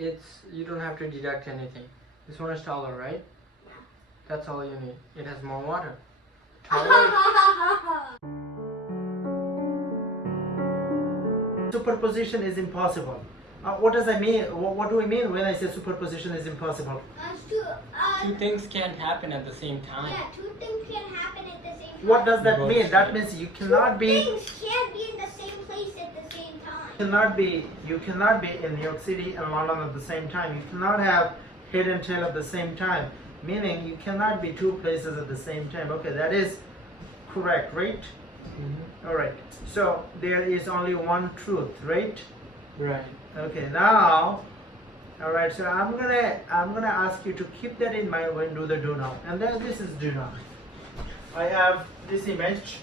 you don't have to deduct anything. This one is taller, right? That's all you need. It has more water. Taller. Superposition is impossible. What does I mean? What do I mean when I say superposition is impossible? Two things can't happen at the same time. Yeah, two things can happen at the same time. What does that mean? That means you cannot be. Two things can't be in the same place at the same time. You cannot be in New York City and London at the same time. You cannot have head and tail at the same time. Meaning you cannot be two places at the same time. Okay, that is correct, right? Mm-hmm. All right. So there is only one truth, right? Right. Okay. Now, all right. So I'm gonna ask you to keep that in mind when do the do now. And then this is do now. I have this image.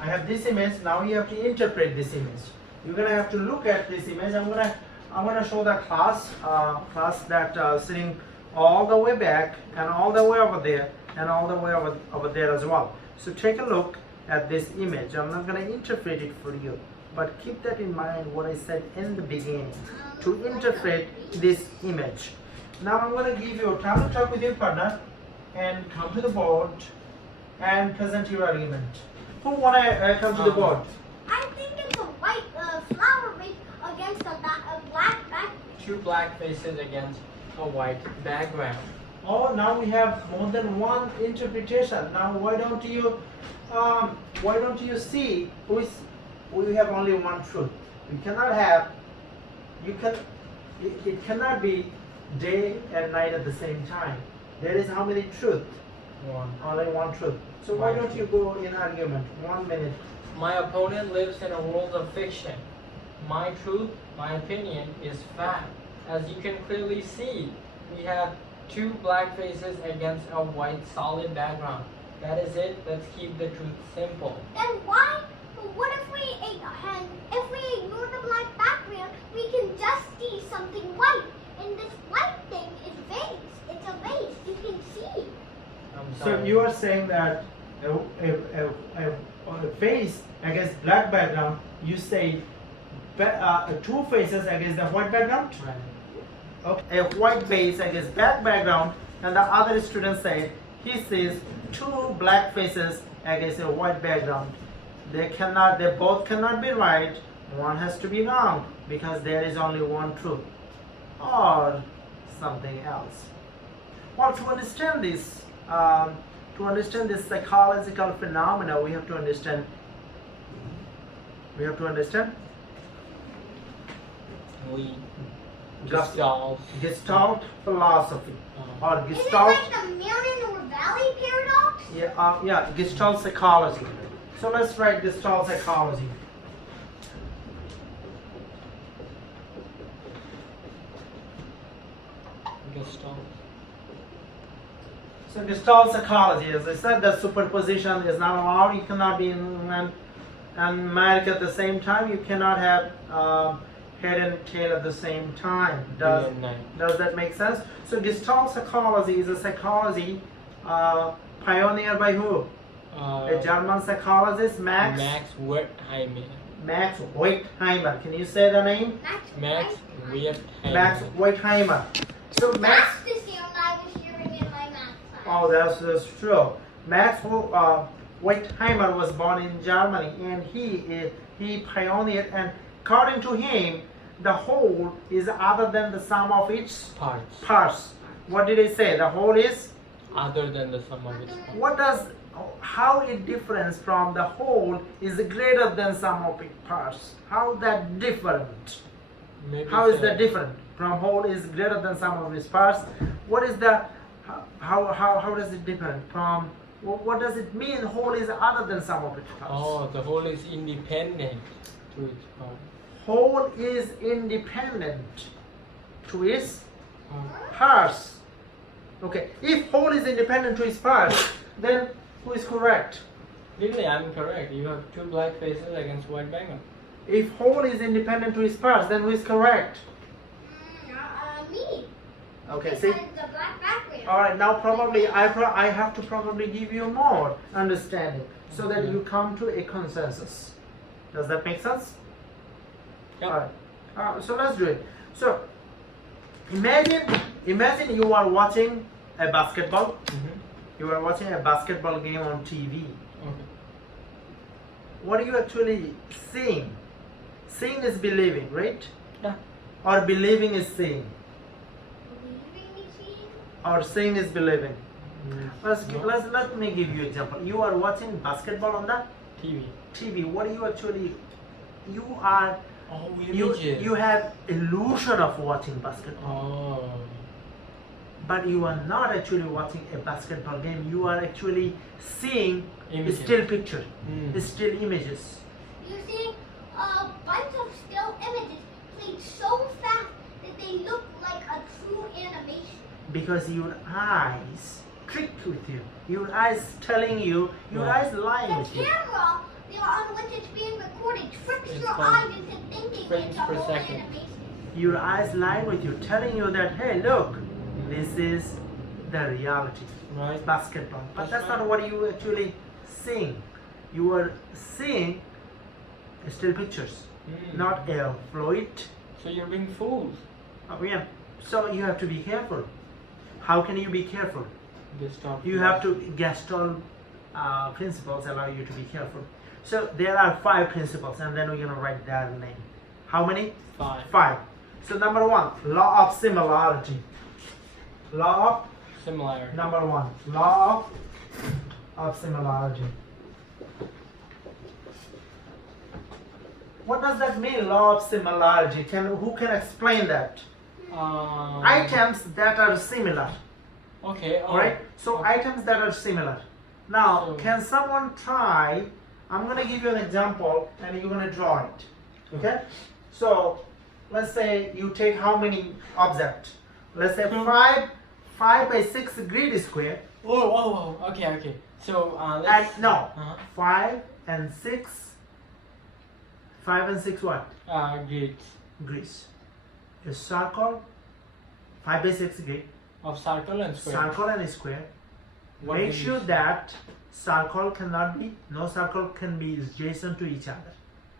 I have this image. Now you have to interpret this image. You're gonna have to look at this image. I'm gonna show the class that sitting all the way back and all the way over there and all the way over there as well. So take a look at this image. I'm not gonna interpret it for you, but keep that in mind what I said in the beginning to interpret this image. Now I'm gonna give you time to talk with your partner and come to the board and present your argument. Who wanna come to the board? I think it's a white flower vase against a black background. Two black faces against a white background. Oh, now we have more than one interpretation. Now why don't you see we have only one truth. We cannot have it cannot be day and night at the same time. There is how many truth? One. Only one truth. So why don't you go in argument? 1 minute. My opponent lives in a world of fiction. My truth, my opinion, is fact. As you can clearly see, we have two black faces against a white solid background. That is it. Let's keep the truth simple. Then why? What if we ignore the black background? We can just see something white, and this white thing is vase. It's a vase. You can see. I'm So sorry. you are saying that a face against black background, you say two faces against the white background? Right. Okay. A white face against black background, and the other student said he sees two black faces against a white background. They both cannot be right. One has to be wrong because there is only one truth or something else. Well, to understand this psychological phenomena, we have to understand. Gestalt philosophy or Is it Gestalt. like the Milne or Valley paradox? Yeah, Gestalt psychology. So let's write Gestalt psychology. Gestalt. So Gestalt psychology, as I said, that superposition is not allowed. You cannot be in England and America at the same time. You cannot have head and tail at the same time. Does that make sense? So Gestalt psychology is a psychology pioneered by who? A German psychologist, Max Wertheimer. Max Wertheimer. Can you say the name? Max Wertheimer. Max Wertheimer. So Max. That's the sound I was hearing in my math class. Oh, that's true. Max Wertheimer was born in Germany, and he pioneered. And according to him, the whole is other than the sum of its parts. What did he say? The whole is other than the sum of its parts. How it differs from the whole is greater than sum of its parts? How that different? Maybe How is that different? From whole is greater than sum of its parts. What is the how does it differ from? What does it mean? Whole is other than sum of its parts. Oh, the whole is independent to its part. Whole is independent to its parts. Okay, if whole is independent to its parts, then who is correct? Really, I'm correct. You have two black faces against white background. If whole is independent to its parts, then who is correct? Me. Okay, see. The black background. All right, now probably I have to probably give you more understanding so that you come to a consensus. Does that make sense? Yep. All right. So let's do it. So imagine you are watching a basketball. You are watching a basketball game on TV. Okay. What are you actually seeing? Seeing is believing, right? Yeah. Or believing is seeing. Believing is seeing? Or seeing is believing. No. Let me give you an example. You are watching basketball on the TV. What are you actually? You are. Oh, You have illusion of watching basketball. Oh. But you are not actually watching a basketball game. You are actually seeing Images. still picture, Mm. still images. You're seeing a bunch of still images played so fast that they look like a true animation. Because your eyes trick with you. Your eyes telling you. Your Yeah. eyes lying The with you. camera on which it's being recorded tricks It's your called eyes into thinking frames it's a per whole second. animation. Your eyes lying with you, telling you that hey, look, this is the reality. Right. Basketball. But That's that's right. not what you actually seeing. You are seeing still pictures, Mm. not a fluid. So you're being fooled. Oh, yeah. So you have to be careful. How can you be careful? Gestalt. You have to Gestalt principles allow you to be careful. So there are 5 principles, and then we're gonna write their name. How many? 5. 5. So number 1, law of similarity. Law of Similarity. number 1, law of similarity. What does that mean, law of similarity? Who can explain that? Items that are similar. Okay. Alright? So okay. items that are similar. Now, So- can someone try? I'm gonna give you an example and you're gonna draw it. Okay? So let's say you take how many objects? Let's say Hmm. 5 by 6 grid square. Oh. Okay. So And let's. no, Uh-huh. 5 and 6. 5 and 6 what? Grids Grids. A circle. 5 by 6 grid. of circle and square. Circle and square. What Make do you sure use? that circle cannot be, no circle can be adjacent to each other.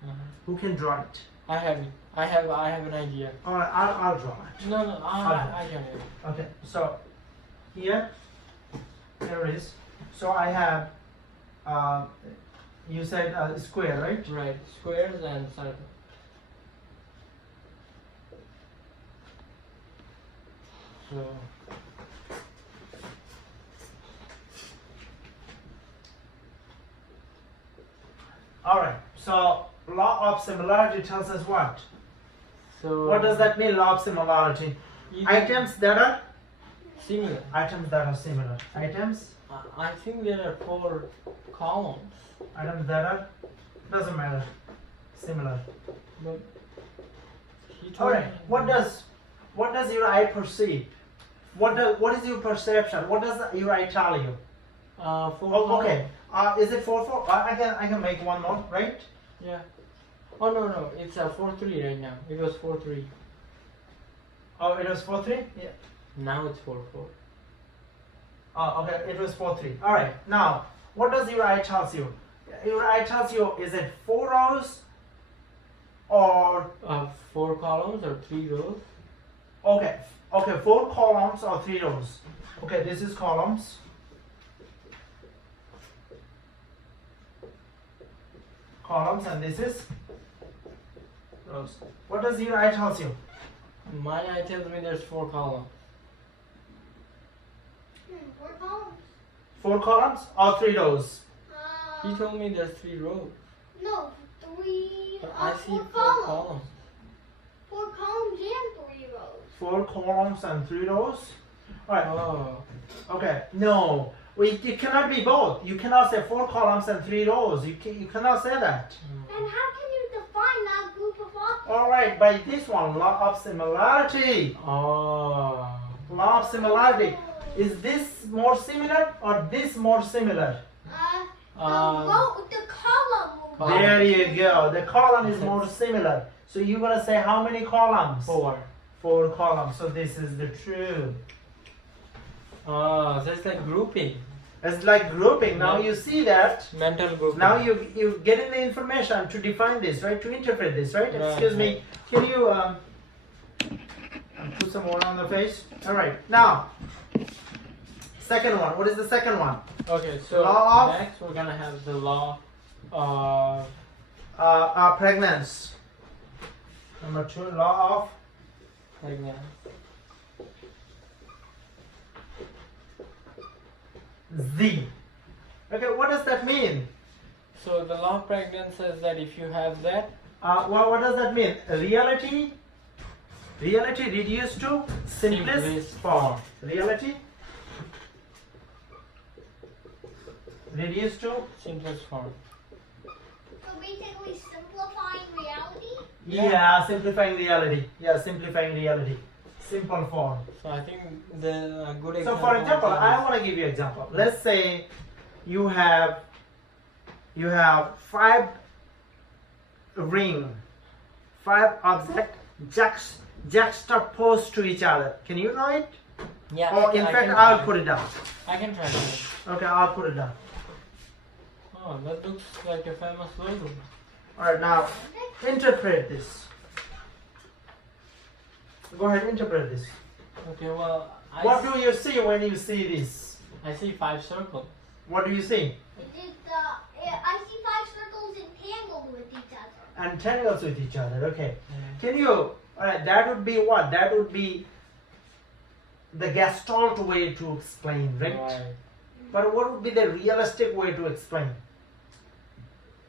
Uh-huh. Who can draw it? I have an idea. Or I'll draw it. No, Okay. I can do it. Okay, so here it is. So I have, you said square, right? Right. Squares and circle. So. Alright, so law of similarity tells us what? So. What does that mean, law of similarity? you- Items that are Similar. similar. Items I think there are 4 columns. that are, doesn't matter, similar. But he told Alright, me. what does your eye perceive? What is your perception? What does your eye tell you? 4 Oh, okay. Is it 4-4? I can make one more, right? Yeah. Oh no, it's 4-3 right now. It was 4-3. Oh, it was 4-3. Yeah. Now it's 4-4. Oh, okay. It was 4-3. All right. Now, what does your eye tells you? Your eye tells you, is it 4 rows or 4 columns or 3 rows? okay, 4 columns or 3 rows? Okay, this is columns. Columns, and this is rows. What does your eye tells you? My eye tells me there's 4 columns. 4 columns. 4 columns or 3 rows? He told me there's 3 rows. No, 3. But I see 4 4 columns. columns. 4 columns and 3 rows. 4 columns and 3 rows? Alright, Oh. okay. No, it cannot be both. You cannot say 4 columns and 3 rows. You cannot say that. And how can you define that group of objects? Alright, by this one, law of similarity. Oh. Law of similarity. Is this more similar or this more similar? The column will be. There you go. The column is more similar. So you're gonna say how many columns? 4. 4 columns. So this is the true. Oh, so it's like grouping. It's like grouping. Now Yeah. you see that. Mental group. Now you getting the information to define this, right? To interpret this, right? Right, Excuse me. right. Can you put some water on the face? All right. Now, second one. What is the second one? Okay, so Law of- next we're gonna have the law of Pregnancy. Number 2, law of pregnancy. Z. Okay, what does that mean? So the law of pregnancy says that if you have that, What does that mean? Reality reduced to simplest Simplest form. Reality reduced to simplest form. So basically simplifying reality? yeah, simplifying reality. Yeah, simplifying reality. Simple form. So I think the good So example. for example, of I that want to give you an example. Let's say you have 5 objects juxtaposed to each other. Can you draw it? is- yeah. Or in fact, I'll put it down. I can try to. Okay, I'll put it down. Oh, that looks like a famous logo. Alright, now interpret this. Go ahead, interpret this. Okay, well, What do you see when you see this? I see 5 circles. What do you see? I see 5 circles entangled with each other. And tangles with each other. Okay. Can you? Alright, that would be what? That would be the Gestalt way to explain, right? But what would be the realistic way to explain?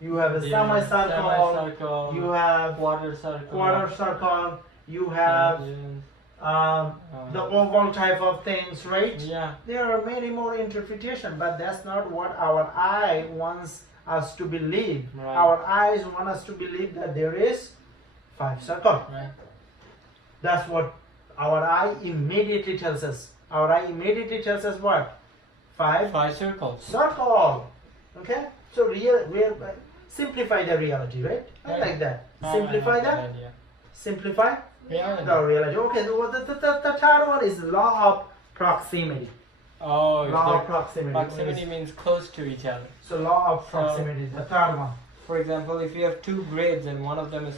You have a Yeah, semicircle. semicircle, You have quarter circle, quarter circle. You have yeah, the oval type of things, right? yeah, There are many more interpretations, but that's not what our eye wants us to believe. Right. Our eyes want us to believe that there is 5 circles. right. That's what our eye immediately tells us. Our eye immediately tells us what? 5 5 circles. circle. Okay? So simplify the reality, right? I Right. like that. I Simplify have that. idea. Simplify Yeah. the reality. Okay, so the third one is law of proximity. Oh, Law of the proximity. proximity means close to each other. So law of proximity, the third one. For example, if you have 2 grades and one of them is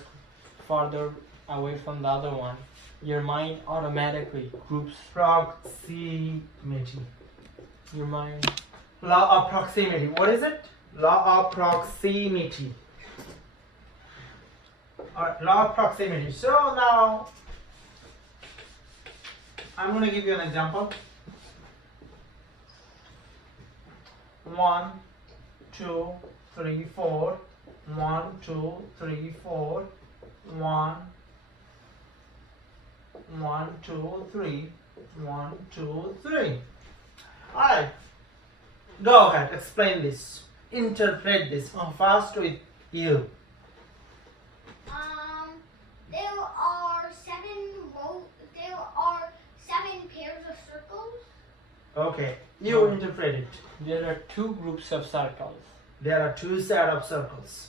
farther away from the other one, your mind automatically groups Proximity. your mind. Law of proximity. What is it? Law of proximity. Alright, law of proximity. So now I'm going to give you an example. 1, 2, 3, 4. 1, 2, 3, 4. 1, 1, 2, 3. 1, 2, 3. Alright. Go ahead, explain this. Interpret this. Fast with you. There are 7 pairs of circles. Okay, you interpret it. There are 2 groups of circles. There are 2 sets of circles.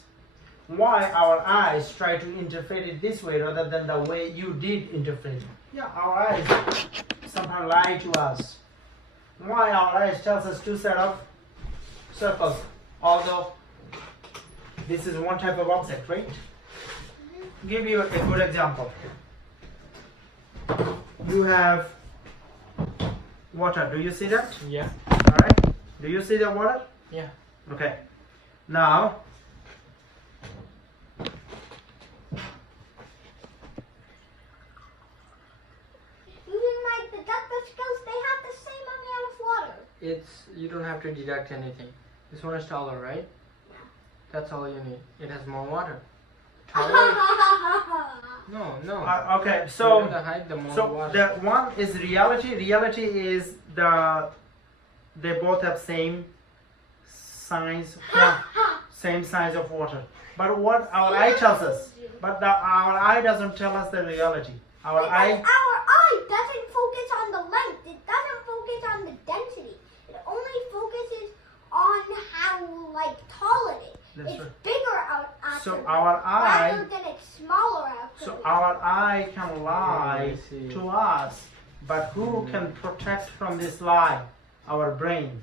Why our eyes try to interpret it this way rather than the way you did interpret it? Yeah, our eyes sometimes lie to us. Why our eyes tells us 2 sets of circles, although this is one type of object, right? Give you a good example. You have water. Do you see that? Yeah, All right. Do you see the water? yeah. Okay. Now, Even like the deductive skills, they have the same amount of water. You don't have to deduct anything. This one is taller, right? That's all you need. It has more water. Taller? No. okay. The So, the height, the more so water. the one is reality. Reality is they both have same size, same size of water. But what our eye tells us, our eye doesn't tell us the reality. Our Because eye. our eye doesn't focus on the length. It doesn't focus on the density. It only focuses on how tall it is. That's It's right. bigger out So actually, our eye. rather than it's smaller actually. So our eye can lie I see. to us, but who can protect from this lie? Our brain.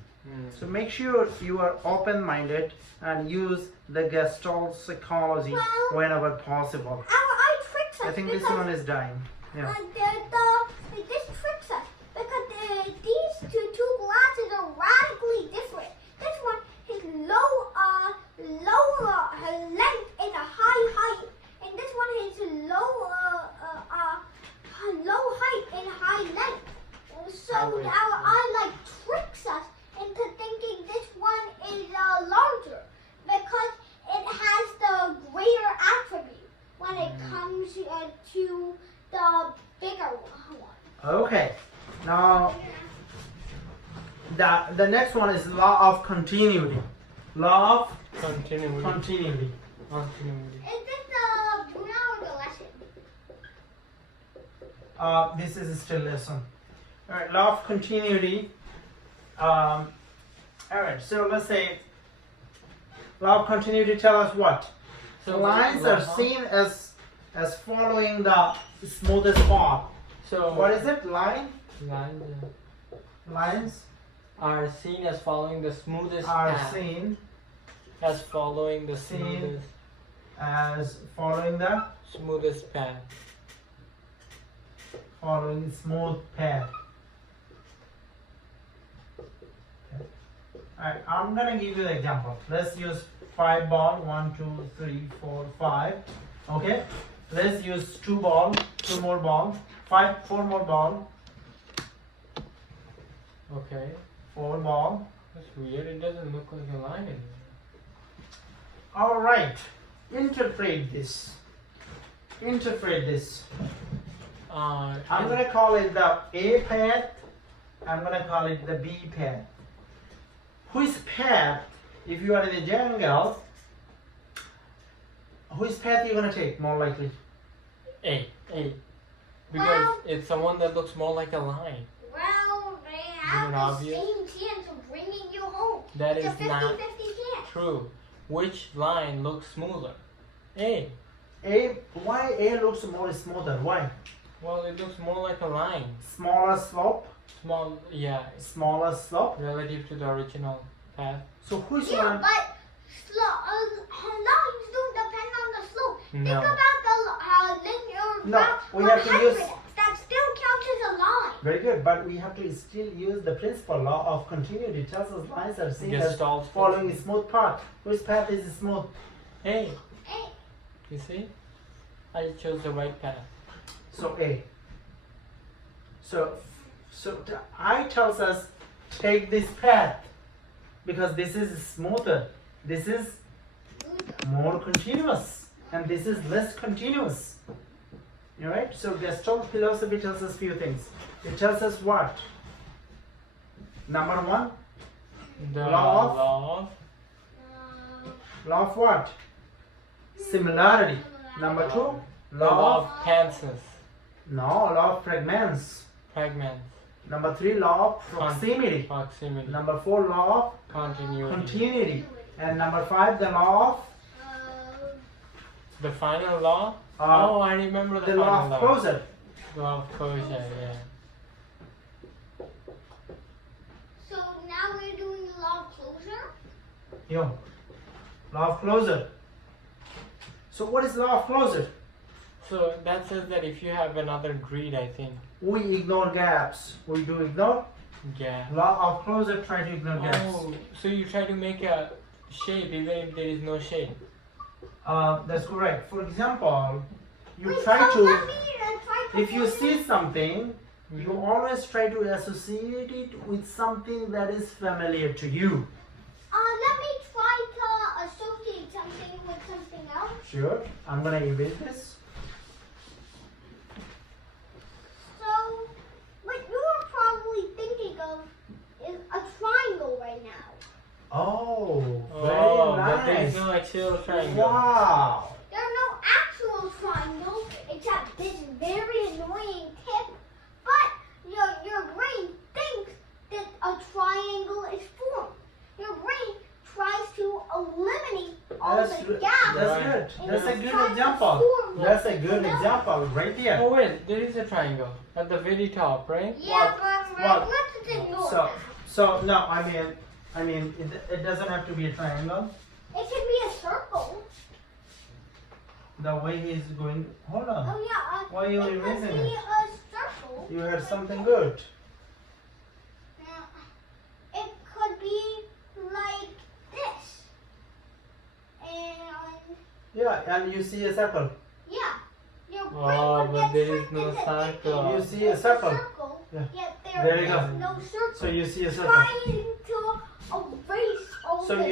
So make sure you are open-minded and use the Gestalt psychology Well, whenever possible. Our eye tricks us I think this because one is dying. Yeah. this tricks us because these two glasses are radically different. This one has low length and a high height, and this one has low height and high length. So our eye like tricks us into thinking this one is larger because it has the greater attribute when it comes to the bigger one. Okay. Now the next one is law of continuity. Law of Continuity. continuity. Continuity. Is this the Bruno or the lesson? This is still lesson. All right, law of continuity. All right, so let's say law of continuity tell us what? So Lines are seen as following the smoothest path. So What is it? Lines are seen as following the smoothest are path. seen As following the Seen. as following the smooth path. Okay. Alright, I'm gonna give you the example. Let's use 5 ball, 1, 2, 3, 4, 5. Okay? Let's use 2 ball, 2 more ball, 4 more ball, Okay. 4 ball. That's weird. It doesn't look like a line anymore. Alright, interpret this. Interpret this. I'm gonna call it the A path. I'm gonna call it the B path. Whose path, if you are in the jungle, whose path you gonna take more likely? A. Because Well- it's someone that looks more like a line. Well, they Isn't have it the obvious? same chance of bringing you home. That It's a is not 50-50 chance. true. Which line looks smoother? A. Why A looks more smoother? Why? Well, it looks more like a line. Smaller slope, Small, yeah, smaller slope. relative to the original path. So who's Yeah, one? but lines don't depend on the slope. Think No. about the linear No, route we from have to use- Henry. That still counts as a line. Very good, but we have to still use the principle law of continuity. It tells us lines are seen as Gestalt. following a smooth path. Whose path is smooth? A. Hey, You see? I chose the right path. So A. So the I tells us take this path because this is smoother. This is more continuous, and this is less continuous. Alright? So Gestalt philosophy tells us few things. It tells us what? Number 1, The Law of- law law of what? Similarity. Number 2, of law of Kansas. law of fragments. Fragments. Number 3, law of proximity. Proximity. Number 4, law of Continuity. continuity. And number 5, the law The final law? of Oh, I remember the the final law of closure. Law of closure, yeah. so now we're doing the law of closure. Yo, law of closure. So what is law of closure? So that says that if you have another grid, I think. We ignore gaps. We do ignore. Yeah. Law of closure, try to ignore gaps. Oh, so you try to make a shape even if there is no shape. That's correct. For example, you Wait, try so to, let me try to if you put it see something, you Mhm. always try to associate it with something that is familiar to you. let me try to associate something with something else. Sure. I'm gonna erase this. So, what you are probably thinking of is a triangle right now. Oh, Oh, very but there is nice. no actual triangle. Wow. There are no actual triangles except this very annoying tip, but your brain thinks that a triangle is formed. Your brain tries to eliminate all That's the good. gaps. That's Right. good. and That's a it good tries to example. form That's a good something else. example right there. Oh wait, there is a triangle at the very top, right? Yeah, What? but What? let's ignore So, that. so no, I mean, I mean, it doesn't have to be a triangle. It can be a circle. The way he's going. Hold on. Oh yeah. Why are you it erasing could be it? a circle. You had something good. It could be like this. And Yeah, and you see a circle. yeah. Your brain Oh, would but get there is tricked no into circle. thinking You it's see a circle. Yeah. Yet There you is go. no circle. So you see a circle. Trying to erase all So the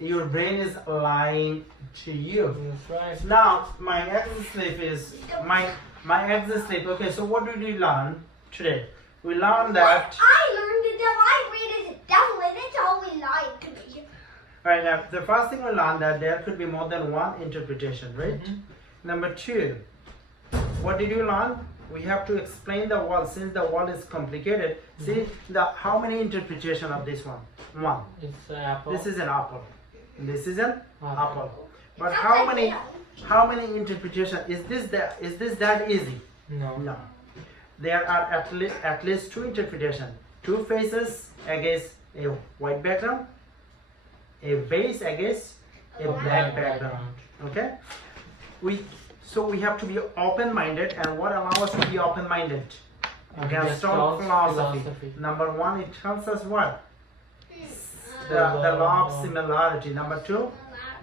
your brain is lying to you. That's right. Now my exit slip is my exit slip. Okay, so what did we learn today? We learned that. What I learned is that my brain is a devil and it's always lying to me. Right now, the first thing we learned that there could be more than one interpretation, right? Number two, what did you learn? We have to explain the world. Since the world is complicated, see how many interpretation of this one? One. It's an apple. This is an apple. This is an apple. But It's how upside many? down. How many interpretation? Is this that easy? No. No. There are at least two interpretation. Two faces against a white background. A vase against a black background. Okay. So we have to be open-minded, and what allows us to be open-minded? Gestalt philosophy. Number one, it tells us what? The law of similarity. Number two,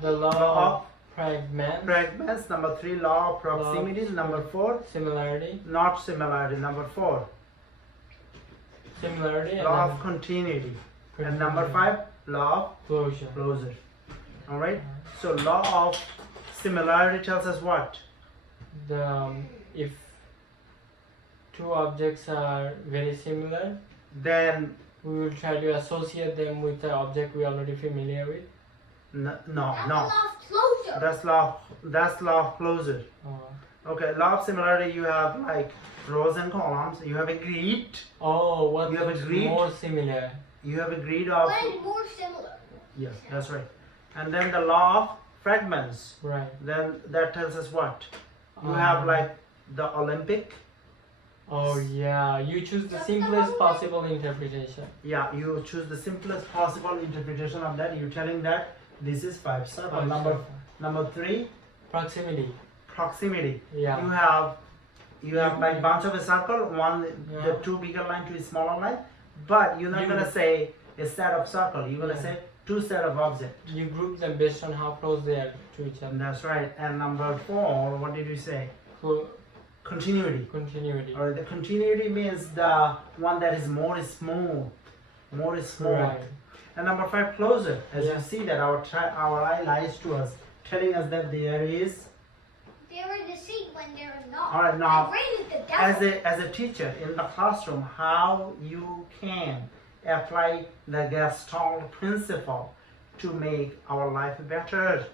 The law of fragments. fragments. Number three, law of proximity. Number four, Similarity. not similarity. Number four, Similarity. law of continuity. And number five, law closure. of closure. All right. So law of similarity tells us what? If two objects are very similar, Then we will try to associate them with the object we are already familiar with. no. That's a law of closure. That's law of closure. Uh, Okay. Law of similarity. You have like rows and columns. You have a grid. oh, what You have a looks grid? more similar? You have a grid of. What is more similar? Yes, that's right. And then the law of fragments. Right. Then that tells us what? You have like the Olympic. Oh yeah, you choose the simplest possible interpretation. Yeah, you choose the simplest possible interpretation of that. You're telling that this is five circle. Number three, Proximity. proximity. Yeah. You have like bunch of a circle, one the Yeah. two bigger line to a smaller line, but you're not You- gonna say a set of circle. You're gonna Yeah. say two set of object. You group them based on how close they are to each And other. that's right. And number four, what did you say? Continuity. Continuity. Or the continuity means the one that is more smooth. Right. And number five, closer. As Yeah. you see that our eye lies to us, telling us that there is. There is a seat when there is not. All right, now, My brain is the devil. as a teacher in the classroom, how you can apply the Gestalt principle to make our life better.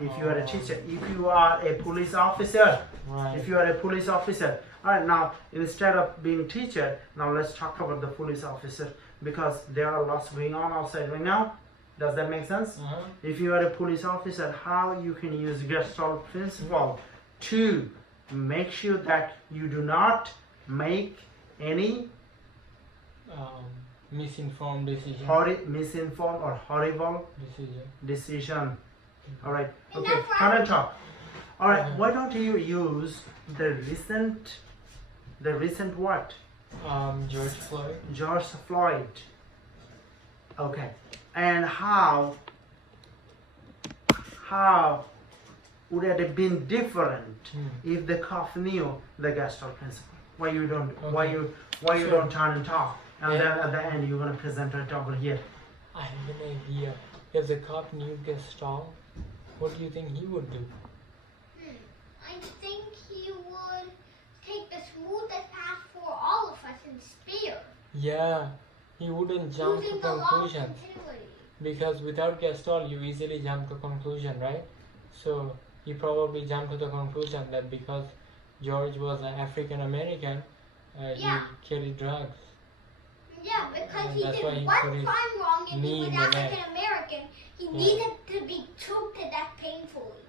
If you are a teacher, if you are a police officer, Right. if you are a police officer. All right, now instead of being teacher, now let's talk about the police officer, because there are lots going on outside right now. Does that make sense? Uh-huh. If you are a police officer, how you can use Gestalt principle to make sure that you do not make any Misinformed decision. misinformed or horrible decision. All right. And Okay. that's why- Current talk. All right. Uh-huh. Why don't you use the recent what? George Floyd. George Floyd. Okay. And how would it have been different if the cop knew the Gestalt principle? Why you don't? Why Okay. you Sure. don't turn and talk? And Yeah. then at the end you're gonna present it over here. I have an idea. If the cop knew Gestalt, what do you think he would do? I think he would take the smoothest path for all of us and spare. Yeah, he wouldn't jump to Using the law of conclusions. continuity. Because without Gestalt, you easily jump to conclusion, right? So he probably jumped to the conclusion that because George was an African American, Yeah. he carried drugs. Yeah, because And he that's did why he one put his crime wrong and he knee was in the neck. African American. He needed to be choked to death painfully.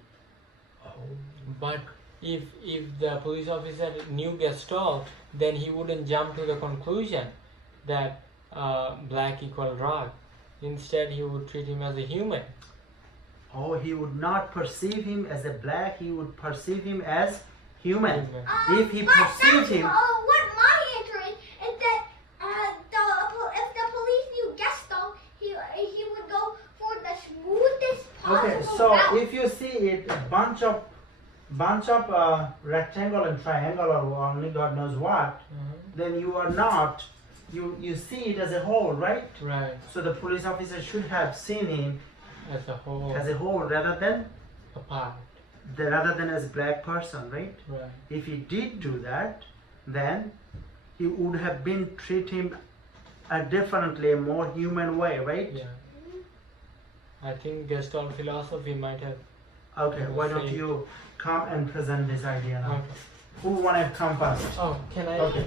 But if the police officer knew Gestalt, then he wouldn't jump to the conclusion that black equal drug. Instead, he would treat him as a human. Oh, he would not perceive him as a black, he would perceive him as human. Human. If he But perceived that's, him, what my answer is that if the police knew Gestalt, he would go for the smoothest possible okay, so route. if you see it, a bunch of rectangle and triangle or only God knows what, then you are not, you see it as a whole, right? Right. So the police officer should have seen him As a whole. as a whole rather than Apart. as a black person, right? Right. If he did do that, then he would have been treat him differently, a more human way, right? Yeah. I think Gestalt philosophy might have. Okay, why don't Say- you come and present this idea now? Okay. Who wanna come first? Oh, can I? Okay.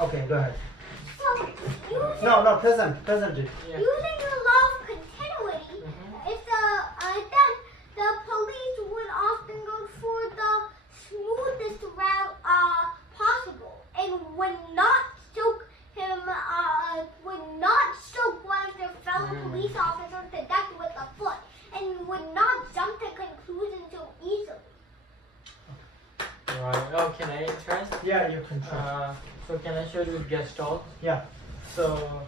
Okay, go ahead. So, using, No, present it. Yeah. using the law of continuity, if then the police would often go for the smoothest route possible and would not choke him, would not choke one of their fellow police officers to death with a foot, and would not jump to conclusions so easily. Right. Oh, can I first? Yeah, you can try. So can I show you Gestalt? Yeah. So,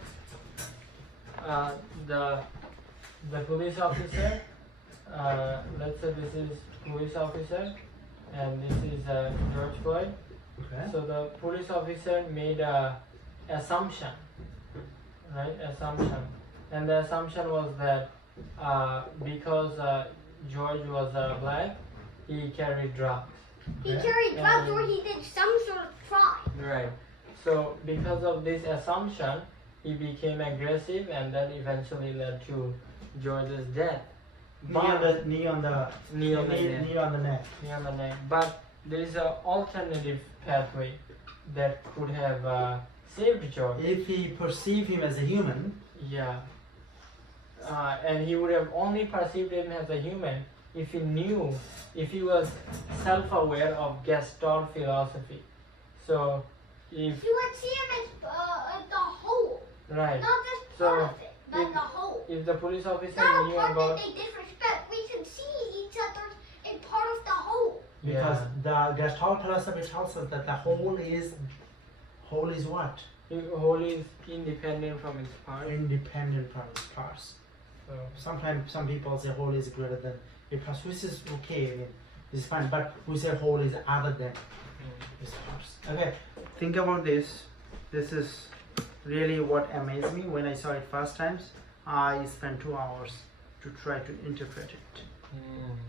the police officer. Let's say this is police officer, and this is George Floyd. Okay. So the police officer made a assumption, right? Assumption, and the assumption was that because George was black, he carried drugs. He Okay. carried drugs or he did some sort of crime. Right. So because of this assumption, he became aggressive, and that eventually led to George's death. Knee on the Knee on the neck. knee on the neck. Knee on the neck. But there is an alternative pathway that could have saved George. If he perceived him as a human, Yeah. And he would have only perceived him as a human if he knew, if he was self-aware of Gestalt philosophy. So, if You would see him as the whole, right, not just So, part of it, but if- the whole. if the police officer Not a knew part that about they disrespect. We should see each other in part of the whole. because the Gestalt philosophy tells us that the whole is what? whole is independent from its part. Independent from its parts. So, Sometimes some people say whole is greater than a part, which is okay, I mean, it's fine, but we say whole is other than its parts. Okay, think about this. This is really what amazed me when I saw it first times. I spent 2 hours to try to interpret it.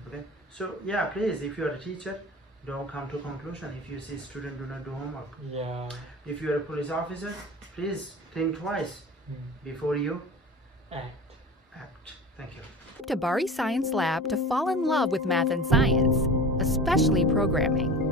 Okay, so yeah, please, if you are a teacher, don't come to conclusion if you see student do not do homework. yeah. If you are a police officer, please think twice before you act. Thank you. To Bari Science Lab to fall in love with math and science, especially programming.